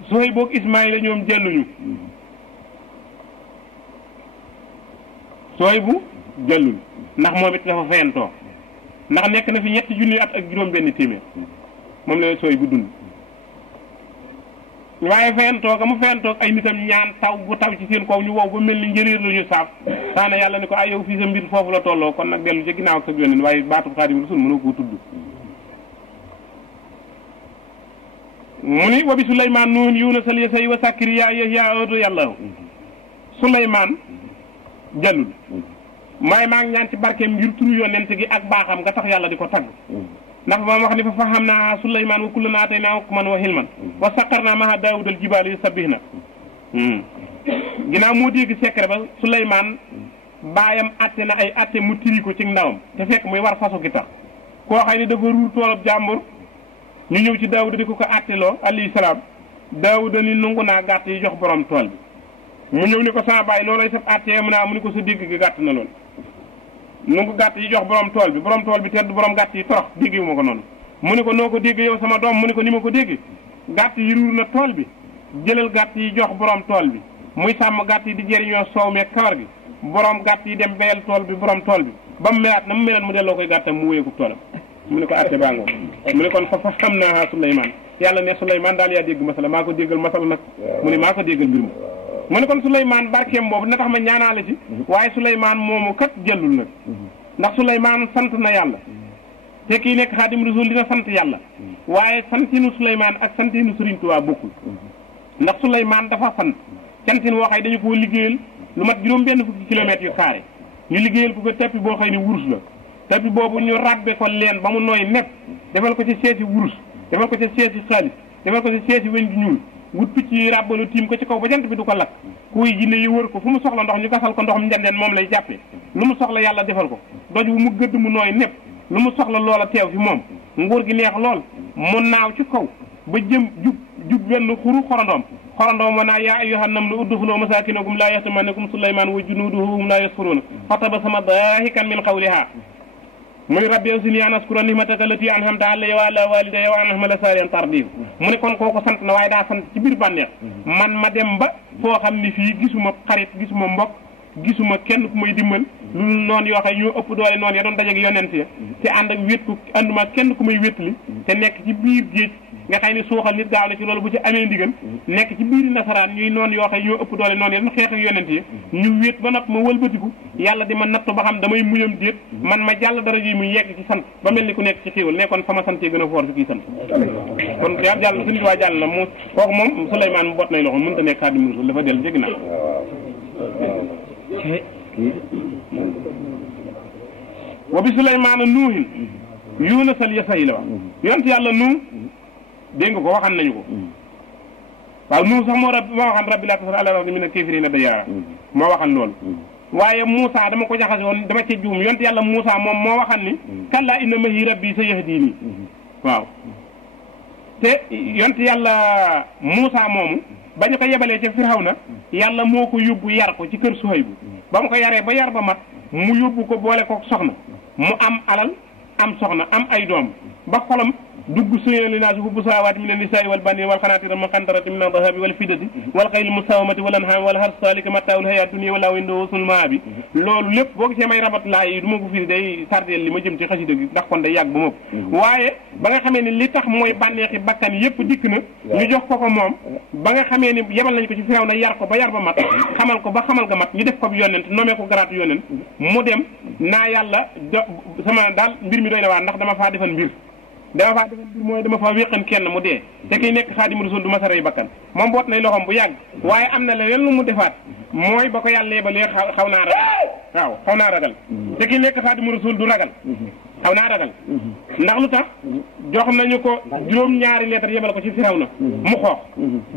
Suhayb boog Ismaila ñoom jëlluñu Suhaybu jëllul ndax moom it dafa feyantoo ndax nekk na fi 3 junni at ak juróom benn téeméer moom la Suhaybu dund waaye fayantoo ga mu fayantoog ay nitam ñaan taw bu taw ci seen kaw ñu wow ba mel ni njëriñ lu ñu saaf taana yàlla ni ko ay yow fii sa mbir foofu la tolloo kon nag dellu ci ginnaaw ak sa yónneen waaye baatub Xaadimu Rasuul mënoo koo tudd mu ni wa bi Suleymaan nuun Yuunus al-Yasay wa Sakariya Yahya odo yàlla Suleymaan jàllul maa ngi ñaan ci barkeem ngir turu yonent gi ak baaxam nga tax yàlla di ko tagg ndax moom wax ni fa fahamnaa Suleymaan wa kullan aataynaa hukman wa hilman wa sakkarnaa ma'a Daawuda al-jibaala yusabbihna ginnaaw moo dégg secret ba Suleymaan baayam atte na ay atte mu tiri ko ci ndawam te fekk muy war fasu gi tax koo xëy ni dafa ruur toolab jàmbur ñu ñëw ci Daawuda di ko atteloo alayhi salaam Daawuda ni nangu naa gàtt yi jox borom tool bi mu ñëw ni ko sama baay loolay sab attee mu naa mu ni ko sa dégg gi gàtt na lool nangu gàtt yi jox borom tool bi tedd borom gàtt yi torox dégg ma ko noonu mu ni ko noo ko dégg yow sama doom mu ni ko ni ma ko dégg gàtt yi ruur na tool bi jëlal gàtt yi jox borom tool bi muy sàmm gàtt yi di jëriñoo soow meeg kawar gi borom gàtt yi dem beyal tool bi borom tool bi ba mu melaat na mu meloon mu delloo koy gàttam mu wéyeeku toolam mu ne ko atte baangoo mu ne kon fa xam naa Suleymaan yàlla ne Suleymaan daal yaa dégg masala maa ko déggal masala nag mu ne maa ko déggal mbir mu ne kon Suleymaan barkeem boobu na tax ma ñaanaale ci waaye Suleymaan moomu kat jëllul nag ndax Suleymaan sant na yàlla te kii nekk Xaadimu Rasuul dina sant yàlla waaye santinu Suleymaan ak santinu Sëriñ Tuubaa bokkul ndax Suleymaan dafa sant cantin woo xëy dañu koo liggéeyal lu mat juróom benn fukki kilomètres yu carré ñu liggéeyal ko teppi boo xëy ni wurus la teppi boobu ñu rabbe ko leen ba mu nooy nepp defal ko ci seesi wurus defal ko ci seesi xaalis defal ko ci seesi weñ gi ñuul wut picc yi ràbbalu tiim ko ci kaw ba jant bi du ko lakk kuy jinne yi wër ko fu mu soxla ndox ñu gasal ko ndoxum njandeen moom lay jàppee lu mu soxla yàlla defal ko doj wu mu gëdd mu nooy nepp lu mu soxla loola teew fi moom nguur gi neex lool mu naaw ci kaw ba jëm jub benn xuru xorandoom wa naa yaa ayyuhan namlu udxuluu masaakinakum laa yaxtimannakum Suleymaan wa junuuduhu wa hum laa yash'uruun fatabasama daahikan min qawlihaa muy rabbi awzicnii an ashkura ni'mataka allatii an'amta alayya wa alaa waalidayya wa an a'mala saalihan tardaahu mu ne kon kooku sant na waaye daa sant ci biir bànneex man ma dem ba foo xam ni fii gisuma xarit gisuma mbokk gisuma kenn ku may dimbal lu noonu yoo xam ñoo ëpp doole noonu ya doon dajeeg yonent ya te ànd ak wét ku ànduma kenn ku may wétli te nekk ci biir géej nga xëy ni suuxal nit gaaw na ci loolu bu ci amee ndigal nekk ci biir nasaraan ñuy noonu yoo xam ñoo ëpp doole noonu ya doon xeex ak yonent ya ñu wét ba nopp ma wëlbatiku yàlla di ma nattu ba xam damay muyam déet man ma jàll dara ji muy yegg ci sant ba mel ni ku nekk ci xiiwal ne kon fa ma santee gën a foor si kii sant kon jàll su nit waa jàll na mu kooku moom Suleymaan mu bot nay loxo mënut a nekk Xaadimu Rasuul dafa dellu jéggi naa wa bi Suleymaana nuuhin Yuunus al-Yasay la wax yonent yàlla nuu dégg nga ko waxan nañu ko waaw nuu sax moo waxan rabbi laa tazar alal ardi mina l-kaafiriina dayyaara moo waxan loolu waaye Muusa dama ko jaxase woon dama ca juum yonent yàlla Muusa moom moo waxan ni kallaa inna ma'iya rabbii sayahdiini waaw te yonent yàlla Muusa moomu ba ñu ko yebalee ca Firawna yàlla moo ko yóbbu yar ko ci kër Suhaybu ba mu ko yaree ba yar ba mat mu yóbbu ko boole ko soxna mu am alal am soxna am ay doom ba xolam dugg suyna li naasi hubbu sahawaati mina nisaa'i wal baniina wal qanaatiiri al-muqantarati mina ad-dahabi wal fiddati wal xayli al-musawwamati wal an'aami wal harsi zaalika mataa'ul hayaati dunya wallaahu indahu husnul ma'aabi loolu lépp boo gisee may rabat laa yi du ma ko firi day tardeel li ma jëm ci xasida gi ndax kon day yàgg ba moom waaye ba nga xamee ni li tax mooy bànneexi bakkan yépp dikk na ñu jox ko moom ba nga xamee ni yebal nañ ko ci Firawna yar ko ba yar ba mat xamal ko ba xamal ga mat ñu def ko yonent nommé ko garaatu yonent mu dem naa yàlla sama daal mbir mi doy na waa ndax dama faa defal mbir mooy dama faa wéqan kenn mu dee te kiy nekk Xaadimu Rasuul du masara yi bakkan moom boot nay loxoom bu yàgg waaye am na leneen lu mu defaat mooy ba ko yàlla yebalee xaw naa ragal waaw xaw naa ragal te kiy nekk Xaadimu Rasuul du ragal xaw naa ragal ndax lu tax jox nañu ko juróom-ñaari lettre yebal ko ci Firawna mu xoox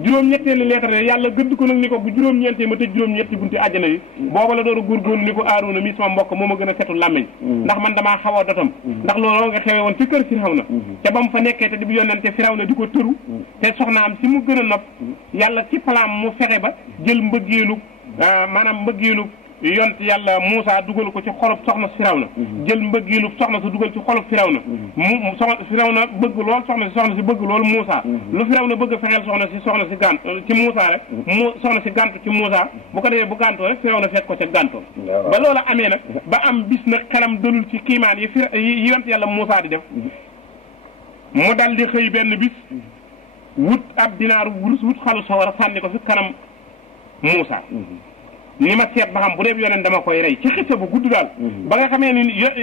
juróom-ñetteelu lettre yàlla gëdd ko nag ni ko bu juróom-ñeentee ma tëj juróom-ñetti bunti àjjana yi booba la door a góorgóorlu ni ko Aaruuna mi sama mbokk moo ma gën a setul làmmiñ ndax man damaa xaw a dotam ndax looloo nga xewe woon ci kër Firawna te ba mu fa nekkee te di bi yonente Firawna di ko tëru te soxnaam si mu gën a nopp yàlla ci palaam mu fexe ba jël mbëggeelu maanaam mbëggeelu yont yàlla Muusa dugal ko ci xolub soxna Firawna jël mbëggeelu soxna si dugal ci xolub Firawna mu soxna Firawna bëgg lool soxna si bëgg lool Muusa lu Firawna bëgg a fexeel soxna si gànt ci Muusa rek mu soxna si gàntu ci Muusa bu ko defee bu gàntoo rek Firawna fekk ko ca gàntoo ba loola amee nag ba am bis nag xelam dalul ci kiimaan yi yont yàlla Muusa di def mu dal di xëy benn bis wut ab dinaaru wurus wut xalu sawara sànni ko fi kanam Muusa ni ma seet ba xam bu dee yonent dama koy rey ci xisa bu gudd daal ba nga xamee ni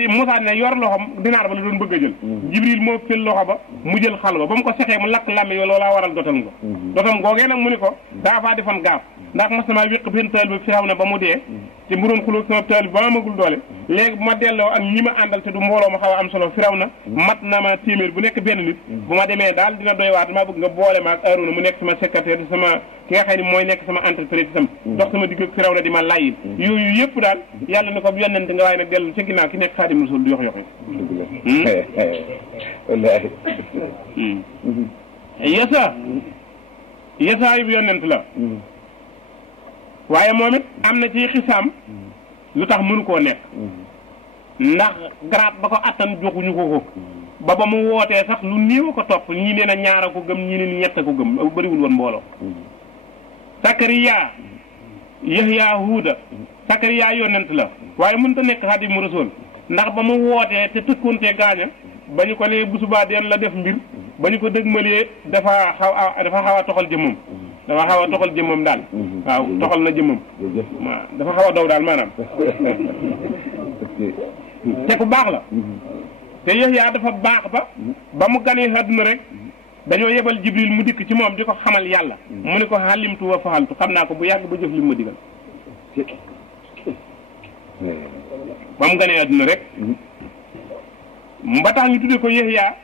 Muusa ne yor loxom dinaar ba la doon bëgg a jël Jibril moo fël loxo ba mu jël xal ba mu ko sexee mu lakk làmmi yo loolaa waral dotam nga dotam googee nag mu ni ko daa faa defoon gaaf ndax mas namaa wéq benn taal ba Firawna ba mu dee te mu doon xulóog sama taal bi ba amagul doole léegi bu ma delloo ak ñi ma àndal te du mbooloo ma xaw a am solo Firawna mat na ma téeméer bu nekk benn nit bu ma demee daal dina doy waat damaa bëgg nga boole ma ak Aaruna mu nekk sama secrétaire di sama ki nga xam ne mooy nekk sama entreprise itam dox sama digg ak Firawna di ma layyil yooyu yëpp daal yàlla ne ko yonent nga waaye nag dellu ci ginnaaw ki nekk Xaadimu Rasuul du yox yoxi yasa yu yonent la waaye moom it am na ci xisaam lu tax mënu koo nekk ndax grade ba ko attan joxuñu ko ba mu wootee sax lu néew ko topp ñii nee na ñaar a ko gëm ñii ne ñett a ko gëm bëriwul woon mbooloo Sakariya Yahya Huuda Sakariya yonent la waaye mënut a nekk Xaadimu Rasuul ndax ba mu wootee te tëkkoonte gaaña ba ñu ko nee bu subaa deen la def mbir ba ñu ko dëgmalee dafa xaw a toxal jëmmam dafa xaw a toxal jëmmam daal waaw toxal na jëmmam waaw dafa xaw a daw daal maanaam te ku baax la te Yahya dafa baax ba mu ganee àdduna rek dañoo yebal Jibril mu dikk ci moom di ko xamal yàlla mu ne ko xalimtu wa faxaltu xam naa ko bu yàgg ba jëf li ma digal ba mu ganee àdduna rek ba tax ñu tudde ko Yahya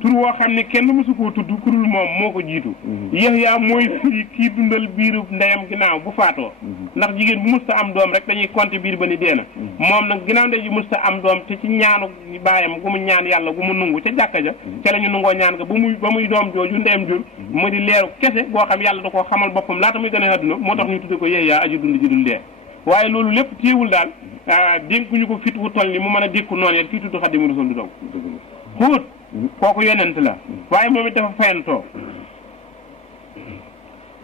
tur woo xam ne kenn mësu koo tudd ku dul moom moo ko jiitu Yahya mooy firi kii dundal biiru ndeyam ginnaaw bu faatoo ndax jigéen bu musta am doom rek dañuy compter biir ba ni dee na moom nag ginnaaw ndey ji musta am doom te ci ñaanu baayam gu mu ñaan yàlla gu mu nungu ca jàkka ja ca la ñu nungoo ñaan nga ba muy doom jooju ndeyam jur mu di leeru kese boo xam yàlla da koo xamal boppam laata muy gën a àdduna moo tax ñu tudde ko Yahya aju dund ji dul dee waaye loolu lépp téewul daal dénkuñu ko fit wu toll ni mu mën a dékku noonu yet kii tudd Xaadimu Rasuul du dog Huud kooku yonent la waaye moom it dafa fayantoo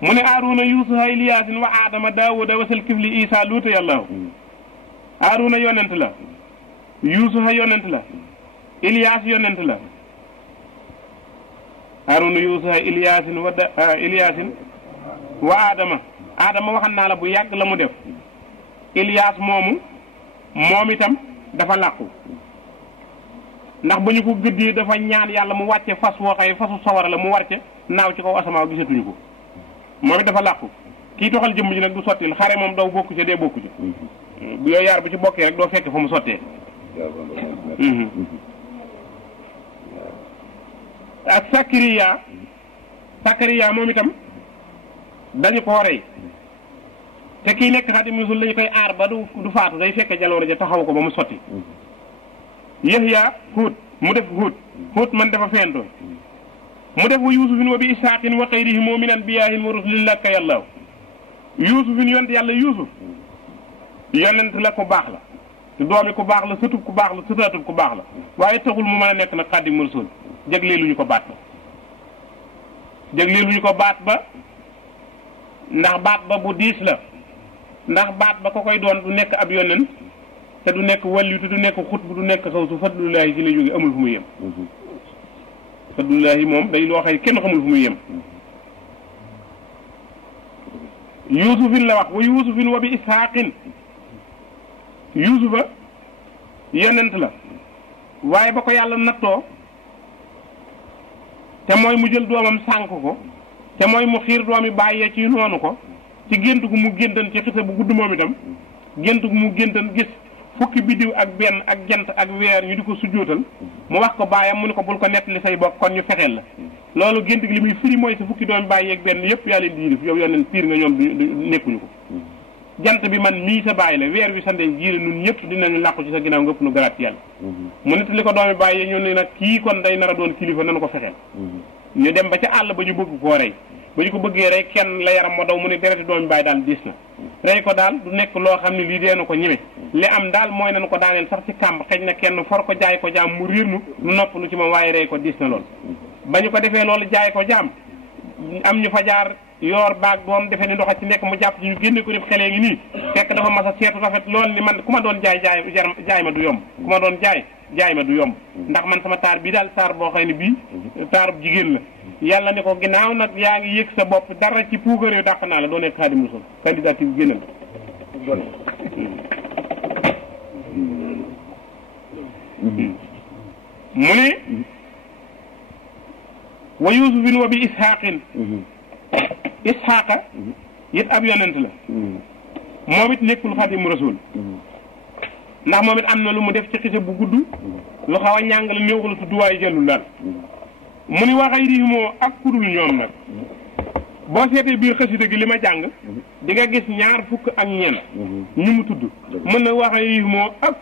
mu ne Aaruna Yuusufa Iliyaasin wa Aadama Daawuda wa Salkifli Isaa Luuta yàllaahu Aaruna yonent la Yuusufa yonent la Iliyaas yonent la Aaruna Yuusufa Iliyaasin wa Aadama waxan naa la bu yàgg la mu def Iliyaas moom itam dafa làqu ndax ba ñu ko gëddee dafa ñaan yàlla mu wàcce fas woo xëy fasu sawara la mu war ca naaw ci kaw asamaaw gisatuñu ko moom it dafa làqu kii toxal jëmm ji nag du sottil xare moom daw bokku ca dee bokku ca bu yooyu yaar bu ci bokkee rek doo fekk fa mu sottee ak Sakariya moom itam dañu koo rey te kii nekk Xaadimu Rasuul lañu koy aar ba du faatu day fekk jaloore ja taxaw ko ba mu sotti Yahya Huud mu def Huud man dafa feentoo mu def wa Yuusufin wa bi Isaaqin wa xayrihim min anbiyaahin wa rusulin lakka yàllaaw Yuusufin yonent yàlla Yuusuf yonent la ku baax la te doomi ku baax la sëtub ku baax la sëtaatub ku baax la waaye taxul mu mën a nekk nag Xaadimu Rasuul jagleeluñu ko baat ba ndax baat ba bu diis la ndax baat ba ko koy doon du nekk ab yonent te du nekk wàllu te du nekk xutbu du nekk xaw su fadlullaahi ci la jóge amul fu muy yem fadlullaahi moom day loo xëy kenn xamul fu muy yem Yuusufin la wax wa Yuusufin wa bi Isxaaqin Yuusufa yonent la waaye ba ko yàlla nattoo te mooy mu jël doomam sànk ko te mooy mu xiir doomi bàyyee ci noonu ko ci gént gu mu géntan ci xisa bu gudd moom itam gént gu mu géntan gis fukki biddiw ak benn ak jant ak weer ñu di ko sujjóotal mu wax ko baayam mu ne ko bul ko nettali say bokk kon ñu fexeel la loolu gént gi li muy firi mooy sa fukki doomi bàyyee ak benn yëpp yaa leen di yilif yow yoneen piir nga ñoom nekkuñu ko jant bi man mii sa bàyyi la weer wi sa ndey jiile nun ñëpp dinañu làqu ci sa ginnaaw nga ëpp nu garaat ci yàlla mu nettali ko doomi bàyyee ñu ne nag kii kon day nar a doon kilifa nanu ko fexeel ñu dem ba ca àll ba ñu bëgg koo rey ba ñu ko bëggee rey kenn la yaram moo daw mu ne dereti doomi bàyyi daal diis na rey ko daal du nekk loo xam ne lii dee na ko ñeme li am daal mooy nañu ko daaneel sax ci kàmb xëj na kenn for ko jaay ko jaam mu riir nu nopp lu ci moom waaye rey ko diis na lool ba ñu ko defee loolu jaay ko jaam am ñu fa jaar yoor baag doom defe ni ndoxa ci nekk mu jàpp ci ñu génne ko def xelee ngi nii fekk dafa mas a seetu rafet lool ni man ku ma doon jaay ma du yomb ku ma doon jaay ma du yomb ndax man sama taar bii daal taar boo xëy ne bii taarub jigéen la yàlla ne ko ginnaaw nag yaa ngi yëg sa bopp dara ci puukaree dàq naa la doo nekk Xaadimu Rasuul candidature génnal mu ne wa yusufin wa bi isxaqin isxaqa it ab yonent la moom it nekkul Xaadimu Rasuul ndax moom it am na lu mu def ci xisa bu gudd lu xaw a ñàng la néew ko la tudd waaye jëlul daal mu ni waxay rii moo ak kudul ñoom nag boo seetee biir xasida gi li ma jàng di nga gis 20 ak ñeent ñu mu tudd mën na waxay rii moo ak